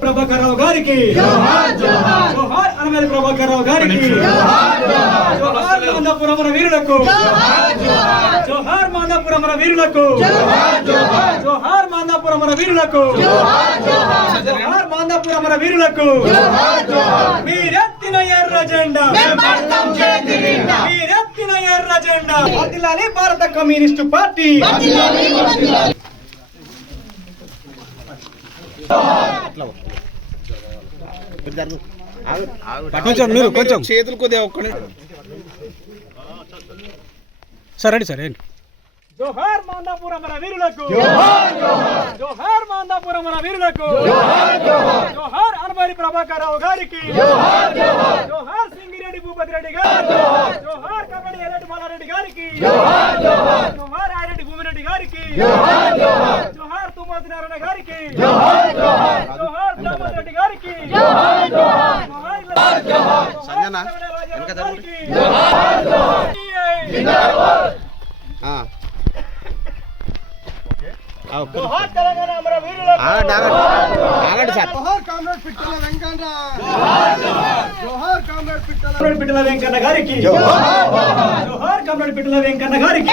ప్రభాకర్రావు గారికి. అనగారి ప్రభాకర్రావు గారికి. మందాపురమర వీరులకు. జోహార్ మందాపురమర వీరులకు. జోహార్ మందాపురమర వీరులకు. జోహార్ మందాపురమర వీరులకు. మీరెత్తిన ఎర్ర జెండా. మీరెత్తిన ఎర్ర జెండా. వదిలాలి భారత కమ్యూనిస్ట్ పార్టీ. కొంచెం మీరు కొంచెం. చేతులు కొద్దిగా ఒక్కడే సరే సరే జోహార్ మాందాపురమున వీరులకు. జోహార్ మాందాపురమున వీరులకు. జోహార్ అనబడి ప్రభాకర్ రావు గారికి. జోహార్ సింగిరెడ్డి భూపతి రెడ్డి గారికి. జోహార్ కబడ్డీ ఎల్లటి మల్లారెడ్డి గారికి. జోహార్ ఆరెడ్డి భూమిరెడ్డి గారికి. జోహార్ తుమ్మతి నారాయణ గారికి. జోహార్ రెడ్డి గారికి. జోహార్ సంజన, వెనక జోహార్ తెలంగాణ అమర వీరులకు. ఆగండి సార్. కమ్రేడ్ పిట్టల వెంకన్న గారికి. జోహార్ కమ్రేడ్ పిట్టల వెంకన్న గారికి.